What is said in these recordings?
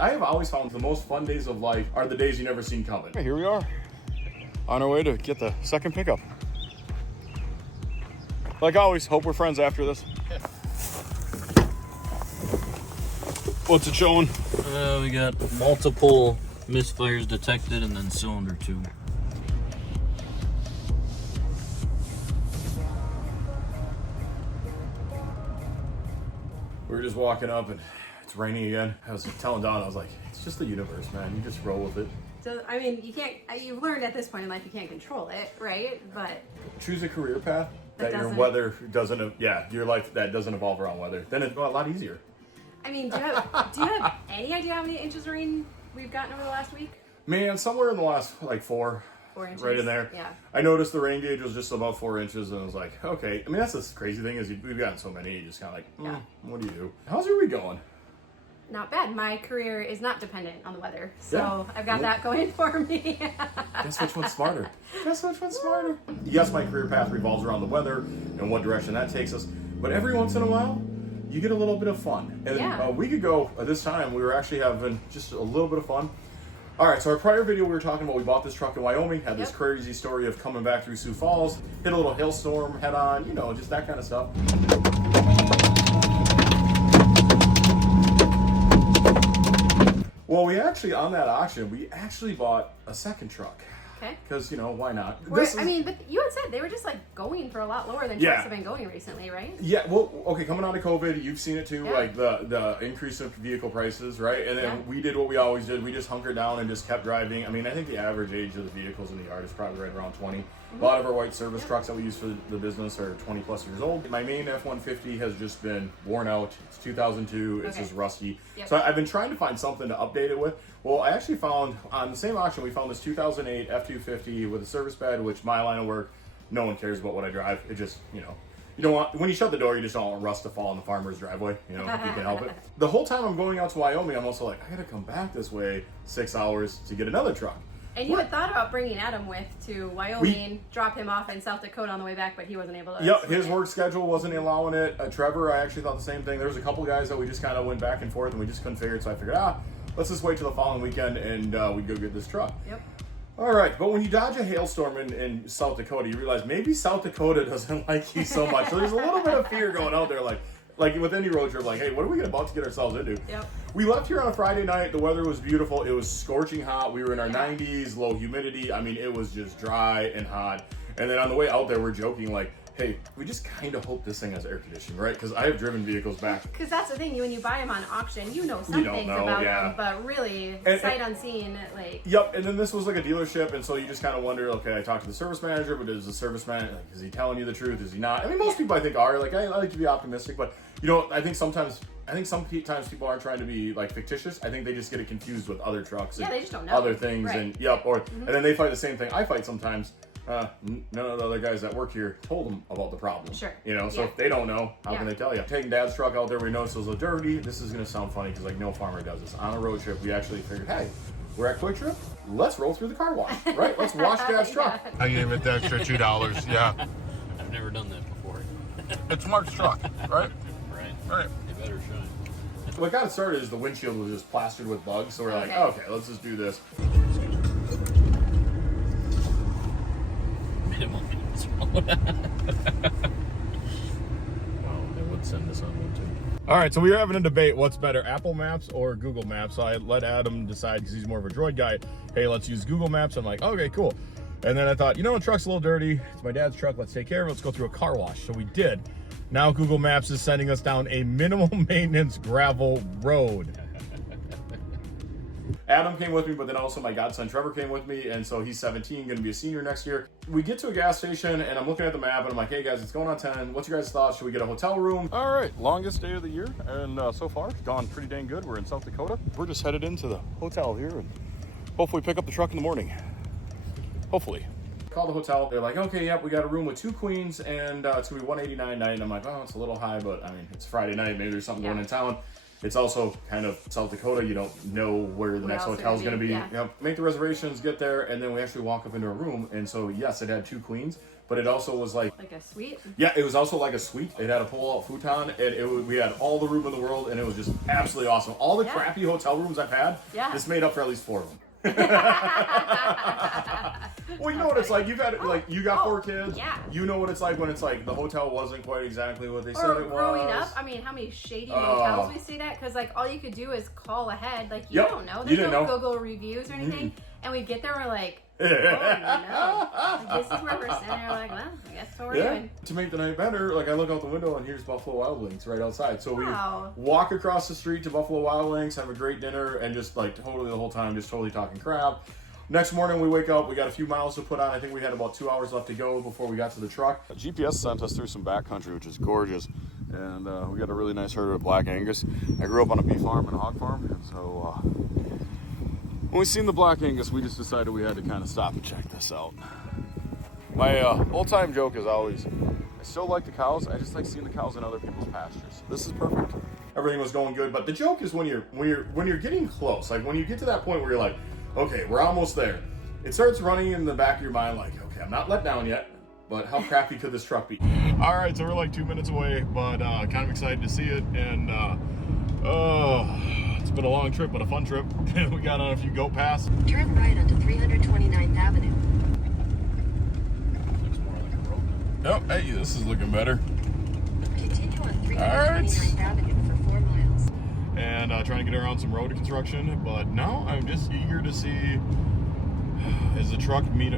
I have always found the most fun days of life are the days you never seen coming. Here we are on our way to get the second pickup. Like always, hope we're friends after this. What's it showing? We got multiple misfires detected and then cylinder 2. We were just walking up and it's raining again. I was telling Don, I was like, it's just the universe, man. You just roll with it. So, I mean, you can't, you've learned at this point in life you can't control it, right? But choose a career path that your doesn't- weather doesn't, your life that doesn't evolve around weather. Then it's a lot easier. I mean, do you have any idea how many inches of rain we've gotten over the last week? Man, somewhere in the last like 4 inches. right in there. Yeah. I noticed the rain gauge was just about 4 inches, and I was like, okay. I mean, that's the crazy thing is we've gotten so many, you just kind of like, what do you do? How's your week going? Not bad. My career is not dependent on the weather, so Yeah. I've got that going for me. Guess which one's smarter? Guess which one's smarter? Yes, my career path revolves around the weather and what direction that takes us, but every once in a while, you get a little bit of fun. And a week ago, at this time, we were actually having just a little bit of fun. All right, so our prior video, we were talking about we bought this truck in Wyoming, had this crazy story of coming back through Sioux Falls, hit a little hailstorm head on, you know, just that kind of stuff. Well, we actually, on that auction, we actually bought a second truck. Okay. Because, you know, why not? I mean, but you had said they were just like going for a lot lower than trucks have been going recently, right? Yeah, well, okay, coming out of COVID, you've seen it too, like the increase of vehicle prices, right? And then we did what we always did. We just hunkered down and just kept driving. I mean, I think the average age of the vehicles in the yard is probably right around 20. A lot of our white service trucks that we use for the business are 20 plus years old. My main F-150 has just been worn out. It's 2002. It's just rusty. So I've been trying to find something to update it with. Well, I actually found, on the same auction, we found this 2008 F-250 with a service bed, which my line of work, no one cares about what I drive. It just, you know, you don't want, when you shut the door, you just don't want rust to fall in the farmer's driveway, you know, if you can help it. The whole time I'm going out to Wyoming, I'm also like, I gotta come back this way 6 hours to get another truck. And you had thought about bringing Adam with to Wyoming, drop him off in South Dakota on the way back, but he wasn't able to. Yep, his work schedule wasn't allowing it. Trevor, I actually thought the same thing. There was a couple guys that we just kind of went back and forth and we just couldn't figure it, so I figured, let's just wait till the following weekend and we'd go get this truck. Yep. All right, but when you dodge a hailstorm in South Dakota, you realize maybe South Dakota doesn't like you so much. So there's a little bit of fear going out there, like with any road trip, like, hey, what are we about to get ourselves into? Yep. We left here on a Friday night. The weather was beautiful. It was scorching hot. We were in our 90s, low humidity. I mean, it was just dry and hot. And then on the way out there, we're joking like, hey, we just kind of hope this thing has air conditioning, right? Because I have driven vehicles back. Because that's the thing, when you buy them on auction, you know some things about them, but really, sight unseen, like... Yep, and then this was like a dealership, and so you just kind of wonder, okay, I talked to the service manager, but is the service manager, like, is he telling you the truth? Is he not? I mean, most people I think are, like, I like to be optimistic, but, you know, I think sometimes people aren't trying to be, like, fictitious. I think they just get it confused with other trucks and they just don't know. other things, and, and then they fight the same thing I fight sometimes. None of the other guys that work here told them about the problem. Sure. You know, so if they don't know, how can they tell you? Taking Dad's truck out there, we noticed it was a little dirty. This is going to sound funny because, like, no farmer does this. On a road trip, we actually figured, hey, we're at Quick Trip. Let's roll through the car wash, right? Let's wash Dad's truck. I gave it the extra $2. Yeah. I've never done that before. It's Mark's truck, right? Right. They better shine. What got it started is the windshield was just plastered with bugs, so we're like, okay, let's just do this. Minimal maintenance mode. Wow, they would send us on one too. All right, so we were having a debate. What's better, Apple Maps or Google Maps? So I let Adam decide because he's more of a Droid guy. Hey, let's use Google Maps. I'm like, okay, cool. And then I thought, you know, the truck's a little dirty. It's my dad's truck. Let's take care of it. Let's go through a car wash. So we did. Now Google Maps is sending us down a minimal maintenance gravel road. Adam came with me, but then also my godson Trevor came with me, and so he's 17, going to be a senior next year. We get to a gas station, and I'm looking at the map, and I'm like, hey guys, it's going on 10. What's your guys' thoughts? Should we get a hotel room? All right, longest day of the year, and so far, it's gone pretty dang good. We're in South Dakota. We're just headed into the hotel here, and hopefully pick up the truck in the morning. Hopefully. Call the hotel. They're like, okay, yep, we got a room with 2 queens, and it's going to be $189 night. And I'm like, oh, it's a little high, but I mean, it's Friday night. Maybe there's something going in town. It's also kind of South Dakota. You don't know where the next hotel is going to be. You know, make the reservations, get there, and then we actually walk up into a room. And so, yes, it had 2 queens, but it also was like a suite. Yeah, it was also like a suite. It had a pull-out futon, and we had all the room in the world, and it was just absolutely awesome. All the crappy hotel rooms I've had, this made up for at least 4 of them. Well, you know what it's like. You've had you got 4 kids. Yeah. You know what it's like when it's like the hotel wasn't quite exactly what they said it was. Growing up, I mean, how many shady motels we stayed at? Because like all you could do is call ahead. Like you don't know. There's no Google reviews or anything. And we get there, we're like, oh no, like, this is where we're sitting. We're like, well, I guess what we're doing. To make the night better, like I look out the window and here's Buffalo Wild Wings right outside. So we walk across the street to Buffalo Wild Wings, have a great dinner, and just like totally the whole time, just totally talking crap. Next morning we wake up, we got a few miles to put on. I think we had about 2 hours left to go before we got to the truck. GPS sent us through some backcountry, which is gorgeous. And we got a really nice herd of Black Angus. I grew up on a beef farm and a hog farm, and so when we seen the Black Angus, we just decided we had to kind of stop and check this out. My old-time joke is always, I still like the cows, I just like seeing the cows in other people's pastures. This is perfect. Everything was going good, but the joke is when you're getting close, like when you get to that point where you're like, okay, we're almost there. It starts running in the back of your mind like, okay, I'm not let down yet, but how crappy could this truck be? All right, so we're like 2 minutes away, but kind of excited to see it, and it's been a long trip, but a fun trip. We got on a few goat paths. Turn right onto 329th Avenue. Looks more like a road now. Oh, hey, this is looking better. Continue on 329th Avenue for 4 miles. And trying to get around some road construction, but now I'm just eager to see, does the truck meet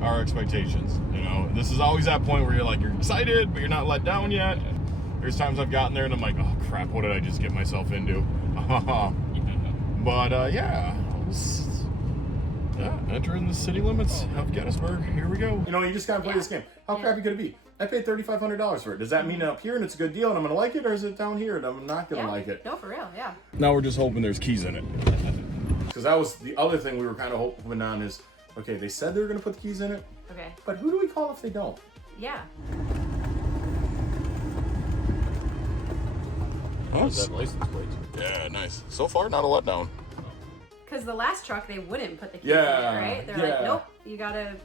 our expectations? You know, this is always that point where you're like, you're excited, but you're not let down yet. There's times I've gotten there and I'm like, oh crap, what did I just get myself into? But entering the city limits of Gettysburg. Here we go. You know, you just gotta play this game. How crappy could it be? I paid $3,500 for it. Does that mean up here and it's a good deal and I'm gonna like it, or is it down here and I'm not gonna like it? No, for real, yeah. Now we're just hoping there's keys in it. Because that was the other thing we were kind of hoping on is, okay, they said they were gonna put the keys in it. Okay. But who do we call if they don't? Yeah. That license plate. Yeah, nice. So far, not a letdown. Because the last truck, they wouldn't put the keys in it, right? They're like, nope, you gotta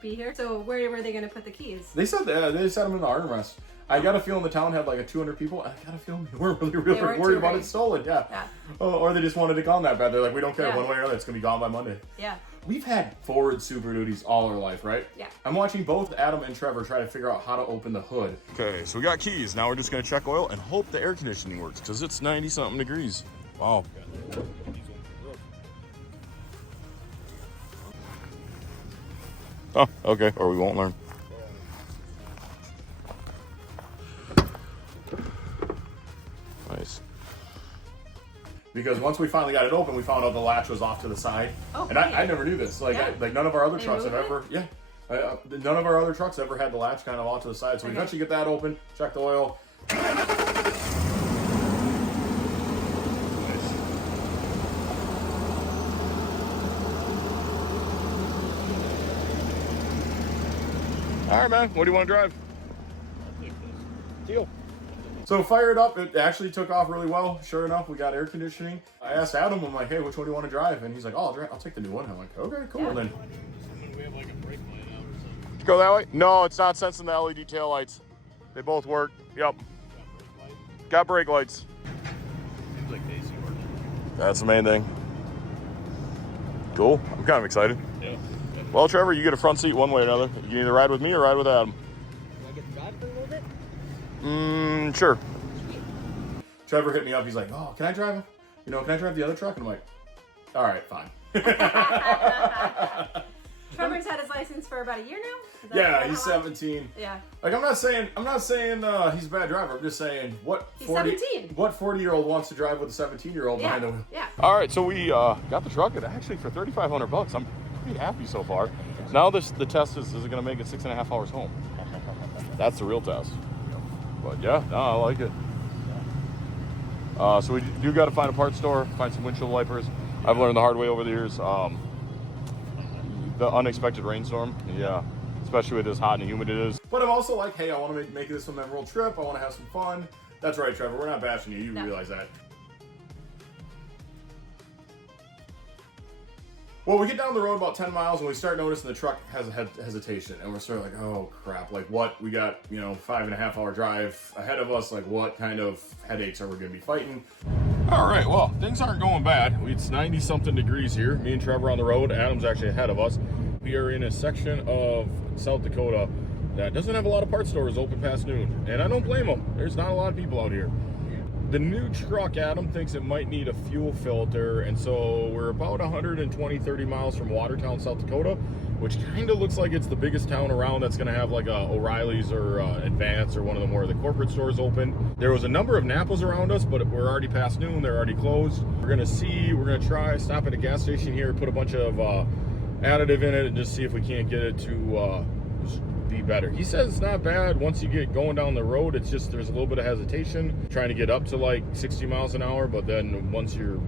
be here. So where were they gonna put the keys? They said they set them in the armrest. I got a feeling the town had like 200 people. I got a feeling they weren't really worried about it stolen. Yeah. Or they just wanted it gone that bad. They're like, we don't care one way or another. It's gonna be gone by Monday. Yeah. We've had Ford Super Duties all our life, right? Yeah. I'm watching both Adam and Trevor try to figure out how to open the hood. Okay, so we got keys. Now we're just gonna check oil and hope the air conditioning works because it's 90-something degrees. Wow. Oh, okay, or we won't learn. Nice. Because once we finally got it open, we found out the latch was off to the side. Oh, and I never knew this. Like, like none of our other trucks have ever, none of our other trucks ever had the latch kind of off to the side. So we eventually get that open, check the oil. All right, man. What do you want to drive? Deal. So fired up, it actually took off really well. Sure enough, we got air conditioning. I asked Adam, I'm like, hey, which one do you want to drive? And he's like, oh, I'll take the new one. I'm like, okay, cool. And then We have like a brake light out or something. go that way? No, it's not sensing the LED tail lights. They both work. Yep. Got brake lights. Seems like AC working. That's the main thing. Cool. I'm kind of excited. Yeah. Well, Trevor, you get a front seat one way or another. You can either ride with me or ride with Adam. Do I get to drive for a little bit? Sure. Trevor hit me up. He's like, oh, can I drive? Can I drive the other truck? And I'm like, all right, fine. Trevor's had his license for about a year now? Yeah, he's 17. Yeah. Like, I'm not saying he's a bad driver. I'm just saying what He's 17. What 40-year-old wants to drive with a 17-year-old behind the wheel? Yeah. All right, so we got the truck and actually for $3,500. I'm pretty happy so far. Now the test is it going to make it 6.5 hours home? That's the real test. But yeah, no, I like it. So we do got to find a parts store, find some windshield wipers. I've learned the hard way over the years. The unexpected rainstorm, yeah, especially with as hot and humid it is. But I'm also like, hey, I want to make this a memorable trip. I want to have some fun. That's right, Trevor. We're not bashing you. You realize that. Well, we get down the road about 10 miles and we start noticing the truck has a hesitation, and we're sort of like, oh crap, like what? We got, 5.5 hour drive ahead of us. Like what kind of headaches are we going to be fighting? All right, well, things aren't going bad. It's 90 something degrees here. Me and Trevor on the road. Adam's actually ahead of us. We are in a section of South Dakota that doesn't have a lot of parts stores open past noon, and I don't blame them. There's not a lot of people out here. The new truck, Adam thinks it might need a fuel filter, and so we're about 120-30 miles from Watertown, South Dakota, which kind of looks like it's the biggest town around that's going to have like a O'Reilly's or Advance or one of the more of the corporate stores open. There was a number of Napas around us, but we're already past noon. They're already closed. We're going to try, stop at a gas station here, put a bunch of additive in it, and just see if we can't get it to be better. He says it's not bad once you get going down the road. It's just there's a little bit of hesitation trying to get up to like 60 miles an hour, but then once you're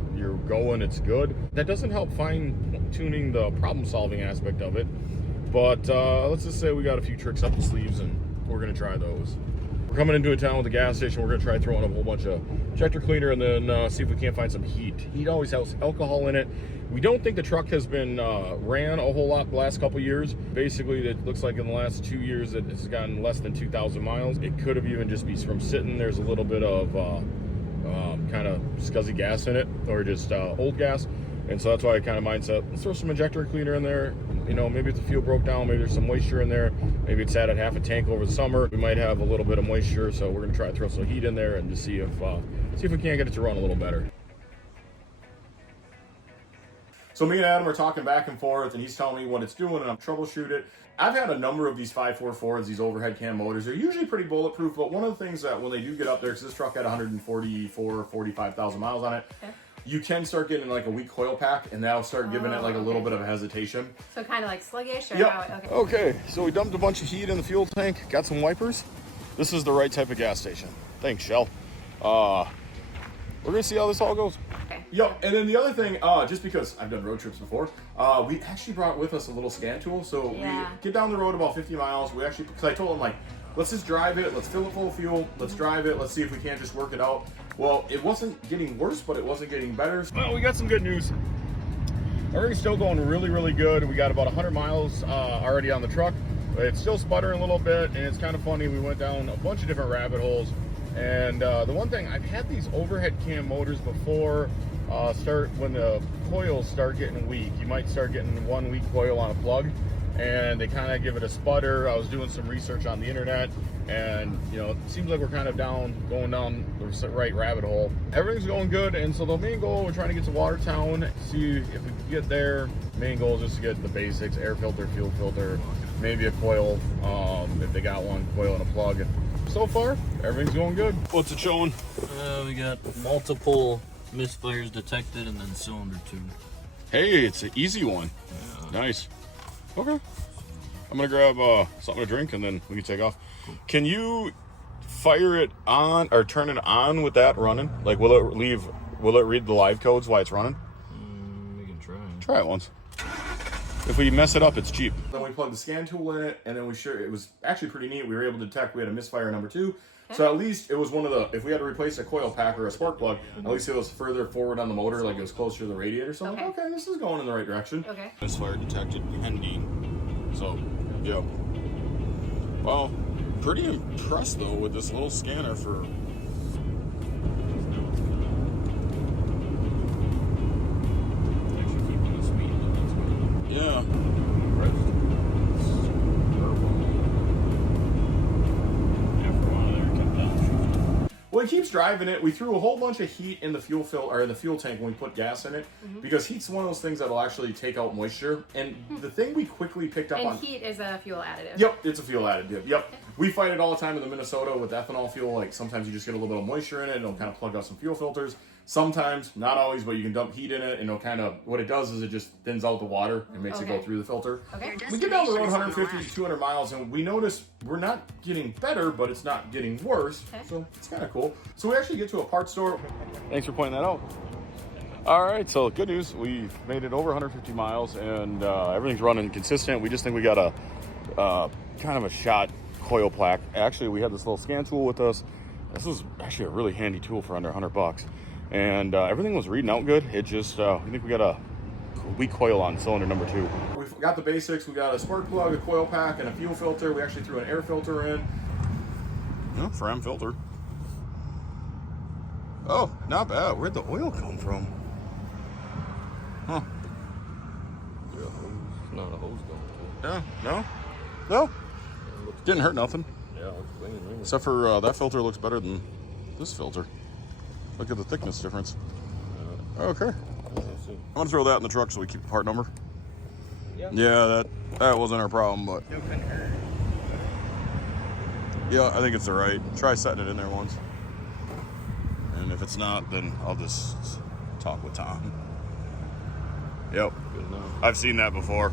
going, it's good. That doesn't help fine tuning the problem solving aspect of it, but let's just say we got a few tricks up the sleeves and we're gonna try those. We're coming into a town with a gas station. We're gonna try throwing up a whole bunch of injector cleaner and then see if we can't find some heat. Heat always has alcohol in it. We don't think the truck has been ran a whole lot the last couple years. Basically, it looks like in the last 2 years it has gotten less than 2,000 miles. It could have even just be from sitting. There's a little bit of kind of scuzzy gas in it, or just old gas. And so that's why I kind of mindset, let's throw some injector cleaner in there. Maybe if the fuel broke down, maybe there's some moisture in there. Maybe it sat at half a tank over the summer. We might have a little bit of moisture, so we're gonna try to throw some heat in there and just see if we can't get it to run a little better. So me and Adam are talking back and forth, and he's telling me what it's doing, and I'm troubleshooting it. I've had a number of these 544s, these overhead cam motors. They're usually pretty bulletproof, but one of the things that when they do get up there, because this truck had 45,000 miles on it, okay, you can start getting like a weak coil pack, and that'll start giving it like a little bit of a hesitation. So kind of like sluggish? Or yep. How it, okay, so we dumped a bunch of heat in the fuel tank, got some wipers. This is the right type of gas station. Thanks, Shell. We're gonna see how this all goes. Okay. Yep, and then the other thing, just because I've done road trips before, we actually brought with us a little scan tool. So we get down the road about 50 miles. Because I told him, like, let's just drive it, let's fill it full of fuel, let's drive it, let's see if we can't just work it out. Well, it wasn't getting worse, but it wasn't getting better. Well, we got some good news. Everything's still going really, really good. We got about 100 miles already on the truck. It's still sputtering a little bit, and it's kind of funny. We went down a bunch of different rabbit holes. And the one thing, I've had these overhead cam motors before, when the coils start getting weak. You might start getting one weak coil on a plug, and they kind of give it a sputter. I was doing some research on the internet, and it seems like we're kind of going down the right rabbit hole. Everything's going good, and so the main goal, we're trying to get to Watertown, see if we can get there. Main goal is just to get the basics: air filter, fuel filter, maybe a coil, if they got one, coil and a plug. So far, everything's going good. What's it showing? We got multiple misfires detected and then cylinder 2. Hey, it's an easy one. Yeah. Nice. Okay. I'm gonna grab something to drink and then we can take off. Cool. Can you fire it on or turn it on with that running? Like, will it read the live codes while it's running? We can try. Try it once. If we mess it up, it's cheap. Then we plugged the scan tool in it, and then it was actually pretty neat. We were able to detect we had a misfire number 2. Okay. So at least it was one of the, if we had to replace a coil pack or a spark plug, at least it was further forward on the motor, like it was closer to the radiator. So okay, this is going in the right direction. Okay. Misfire detected pending. So, yeah. Well, pretty impressed though with this little scanner for... Yeah. Well, it keeps driving it. We threw a whole bunch of heat in the fuel tank when we put gas in it, because heat's one of those things that'll actually take out moisture. And the thing we quickly picked up on... And heat is a fuel additive. Yep, it's a fuel additive. Yep. Okay. We fight it all the time in the Minnesota with ethanol fuel. Like, sometimes you just get a little bit of moisture in it, and it'll kind of plug out some fuel filters. Sometimes, not always, but you can dump heat in it, and it'll kind of, what it does is it just thins out the water and makes it go through the filter. Okay. We get down the road 150 to 200 miles, and we notice we're not getting better, but it's not getting worse. Okay. So it's kind of cool. So we actually get to a parts store. Thanks for pointing that out. All right, so good news. We've made it over 150 miles, and everything's running consistent. We just think we got a kind of a shot coil plaque. Actually, we had this little scan tool with us. This is actually a really handy tool for under $100. And everything was reading out good. It just, we think we got a weak coil on cylinder number 2. We've got the basics. We got a spark plug, a coil pack, and a fuel filter. We actually threw an air filter in. Yeah, Fram filter. Oh, not bad. Where'd the oil come from? Huh. It's not a hose going Yeah, no? No? Didn't hurt nothing. Yeah, it's clean. Really. Except for that filter looks better than this filter. Look at the thickness difference. Okay. I'm gonna throw that in the truck so we keep the part number. Yeah, that wasn't our problem, but yeah, I think it's all right. Try setting it in there once. And if it's not, then I'll just talk with Tom. Yep. Good enough. I've seen that before.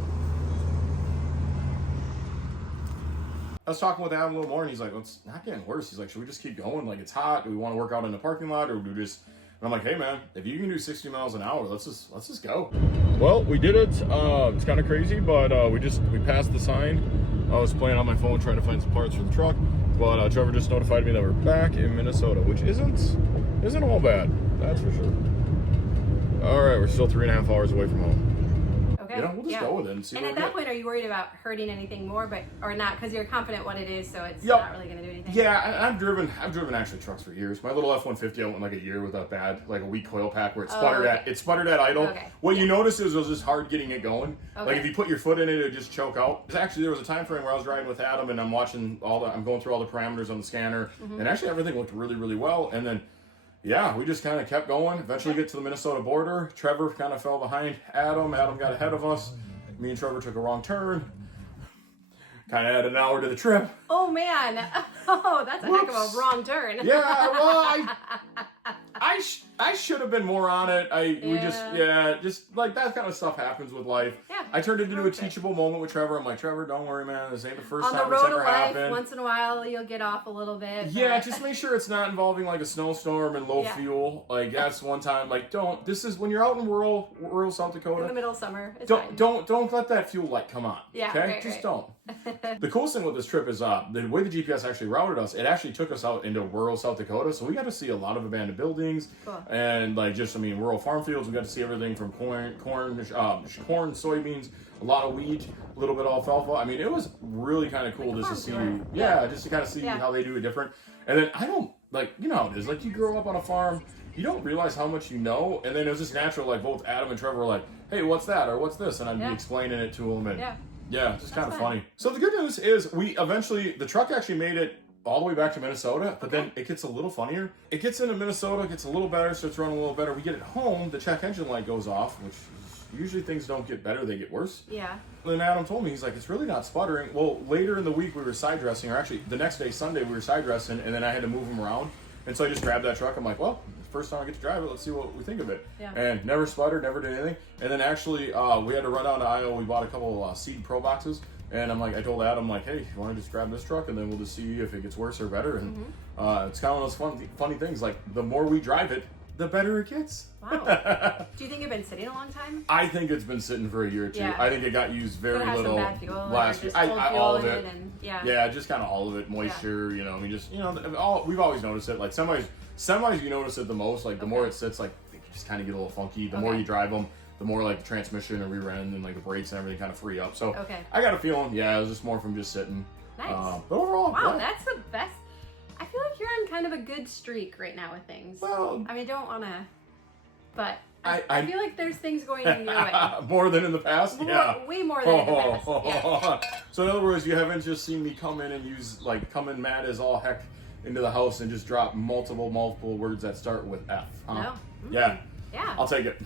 I was talking with Adam a little more, and he's like, well, it's not getting worse. He's like, should we just keep going? Like, it's hot. Do we want to work out in the parking lot, or do we just... And I'm like, hey, man, if you can do 60 miles an hour, let's just go. Well, we did it. It's kind of crazy, but we passed the sign. I was playing on my phone trying to find some parts for the truck, but Trevor just notified me that we're back in Minnesota, which isn't all bad. That's for sure. All right, we're still 3.5 hours away from home. Okay. You know, we'll just go with it and see. And what at we that get. point, are you worried about hurting anything more, or not? Because you're confident what it is, so it's not really going to do anything. Yeah, I've driven actually trucks for years. My little F-150, I went like a year with a weak coil pack where it sputtered at idle. Okay. What you notice is it was just hard getting it going. Okay. Like if you put your foot in it, it would just choke out. Actually, there was a time frame where I was riding with Adam and I'm going through all the parameters on the scanner, and actually everything looked really, really well. And then, yeah, we just kind of kept going. Eventually, get to the Minnesota border. Trevor kind of fell behind Adam. Adam got ahead of us. Me and Trevor took a wrong turn. Kind of added an hour to the trip. Oh man! Oh, that's a heck of a wrong turn. Yeah, well, I should have been more on it. Just like that kind of stuff happens with life. Yeah, I turned it into a teachable moment with Trevor. I'm like, Trevor, don't worry, man. This ain't the first On time the it's road ever of life, happened. once in a while you'll get off a little bit. Yeah, but... just make sure it's not involving like a snowstorm and low fuel. Like that's one time. Like this is when you're out in rural South Dakota. In the middle of summer. It's Don't let that fuel light come on. Yeah, okay, right, just right. don't. The coolest thing with this trip is the way the GPS actually routed us. It actually took us out into rural South Dakota, so we got to see a lot of abandoned buildings and rural farm fields. We got to see everything from corn, soybeans, a lot of wheat, a little bit of alfalfa. I mean, it was really kind of cool just to see. Yeah, just to kind of see how they do it different. And then I don't you know how it is. Like you grow up on a farm, you don't realize how much you know, and then it was just natural. Like both Adam and Trevor were like, "Hey, what's that?" or "What's this?" and I'd be explaining it to them, and yeah, just kind of funny. So the good news is the truck actually made it all the way back to Minnesota, but then it gets a little funnier. It gets into Minnesota, gets a little better, starts running a little better. We get it home, the check engine light goes off, which is, usually things don't get better, they get worse. Yeah. Then Adam told me, he's like, it's really not sputtering. Well, later in the week we were side dressing, or actually the next day, Sunday, we were side dressing, and then I had to move him around. And so I just grabbed that truck. I'm like, well, it's the first time I get to drive it. Let's see what we think of it. Yeah. And never sputtered, never did anything. And then actually, we had to run down to Iowa. We bought a couple of Seed Pro boxes. And I told Adam, like, hey, you want to just grab this truck and then we'll just see if it gets worse or better. And it's kind of one of those funny things. Like, the more we drive it, the better it gets. Wow. Do you think it's been sitting a long time? I think it's been sitting for a year or two. Yeah. I think it got used very little some bad fuel last year. All of it. And, yeah, just kind of all of it. Moisture, you know. I mean, just, you know, we've always noticed it. Like semis, you notice it the most. Like the more it sits, like they just kind of get a little funky. The more you drive them, the more like the transmission and rear end and like the brakes and everything kind of free up. So I got a feeling, it was just more from just sitting. Nice. But overall, wow, that's the best. I feel like you're on kind of a good streak right now with things. Well, I mean, don't want to, but I feel like there's things going in your way. More than in the past? Way more than in the past. Yeah. So in other words, you haven't just seen me come in and come in mad as all heck into the house and just drop multiple words that start with F. Huh? No. Mm-hmm. Yeah. I'll take it.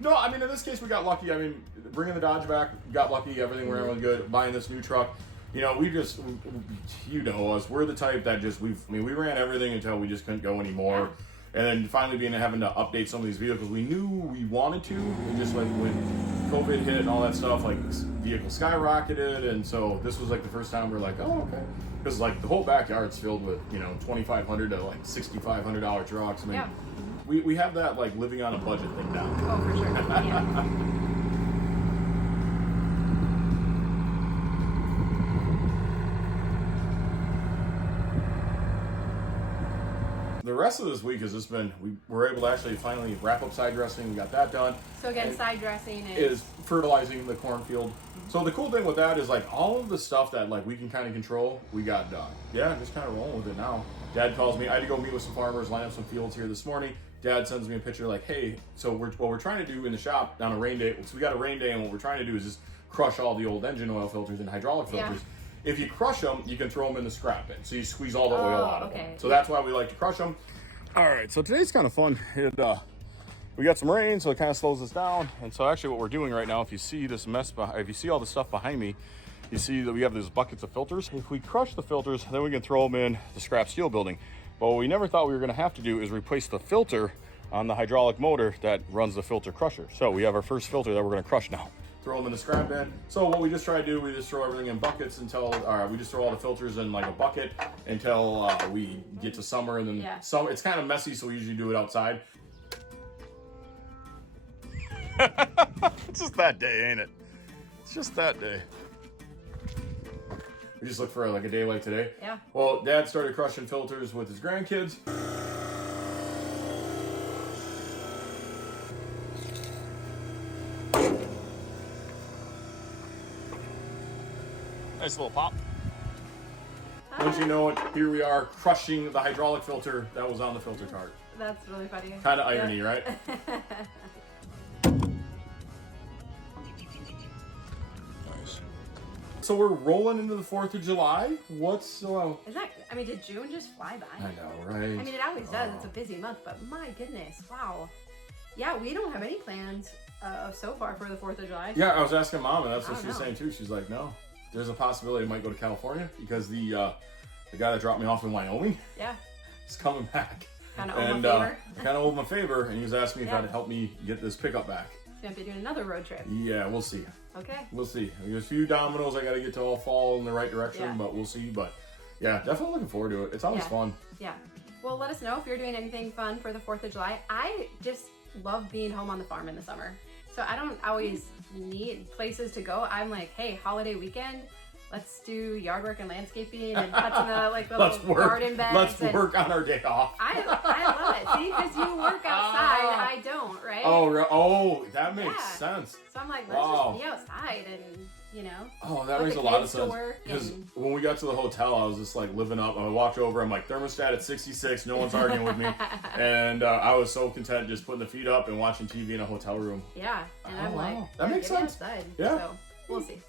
No, I mean, in this case, we got lucky. I mean, bringing the Dodge back, got lucky. Everything went really good. Buying this new truck. You know, you know us. We're the type that we ran everything until we just couldn't go anymore. Yeah. And then finally having to update some of these vehicles. We knew we wanted to. And just like when COVID hit and all that stuff, like vehicles skyrocketed. And so this was like the first time we were like, oh, okay. Because like the whole backyard's filled with, you know, $2,500 to like $6,500 trucks. I mean, we have that like living on a budget thing down. Oh, for sure. Yeah. the rest of this week has just been, we were able to actually finally wrap up side dressing. We got that done. So again, side dressing is fertilizing the cornfield. So the cool thing with that is like all of the stuff that like we can kind of control, we got done. Yeah, just kind of rolling with it now. Dad calls me. I had to go meet with some farmers, line up some fields here this morning. Dad sends me a picture like, hey, so what we're trying to do in the shop on a rain day. So we got a rain day, and what we're trying to do is just crush all the old engine oil filters and hydraulic filters. Yeah. If you crush them, you can throw them in the scrap bin. So you squeeze all the oil out of them. So that's why we like to crush them. All right, so today's kind of fun. We got some rain, so it kind of slows us down. And so actually what we're doing right now, if you see this mess, if you see all the stuff behind me, you see that we have these buckets of filters. If we crush the filters, then we can throw them in the scrap steel building. But what we never thought we were gonna have to do is replace the filter on the hydraulic motor that runs the filter crusher. So we have our first filter that we're gonna crush now. Throw them in the scrap bin. So what we just try to do, we just throw everything in buckets until, we just throw all the filters in like a bucket until we get to summer, and then summer, it's kind of messy, so we usually do it outside. It's just that day, ain't it? It's just that day. We just look for like a day like today. Yeah. Well, Dad started crushing filters with his grandkids. Nice little pop. Once you know it, here we are crushing the hydraulic filter that was on the filter cart. That's really funny. Kind of irony, right? Nice. So we're rolling into the 4th of July. What's Is that? I mean, did June just fly by? I know, right? I mean, it always does. It's a busy month, but my goodness, wow. Yeah, we don't have any plans so far for the 4th of July. Yeah, I was asking Mom, and that's what she was saying too. She's like, no. There's a possibility I might go to California because the guy that dropped me off in Wyoming, is coming back. Kind of owe my favor. Kind of owe my favor, and he was asking me if that'd help me get this pickup back. So you have to do another road trip. Yeah, we'll see. Okay. We'll see. There's a few dominoes I got to get to all fall in the right direction, but we'll see. But yeah, definitely looking forward to it. It's always fun. Yeah. Well, let us know if you're doing anything fun for the 4th of July. I just love being home on the farm in the summer. So I don't always need places to go. I'm like, hey, holiday weekend, let's do yard work and landscaping and cut some little garden beds. Let's work on our day off. I love it. See, because you work outside, I don't, right? Oh, that makes sense. So I'm like, let's just be outside and, you know. Oh, that makes a lot of sense. Because when we got to the hotel, I was just like living up. I walked over, I'm like, thermostat at 66, no one's arguing with me. And I was so content just putting the feet up and watching TV in a hotel room. Yeah, and I'm like, that makes sense. Outside, yeah. So we'll see.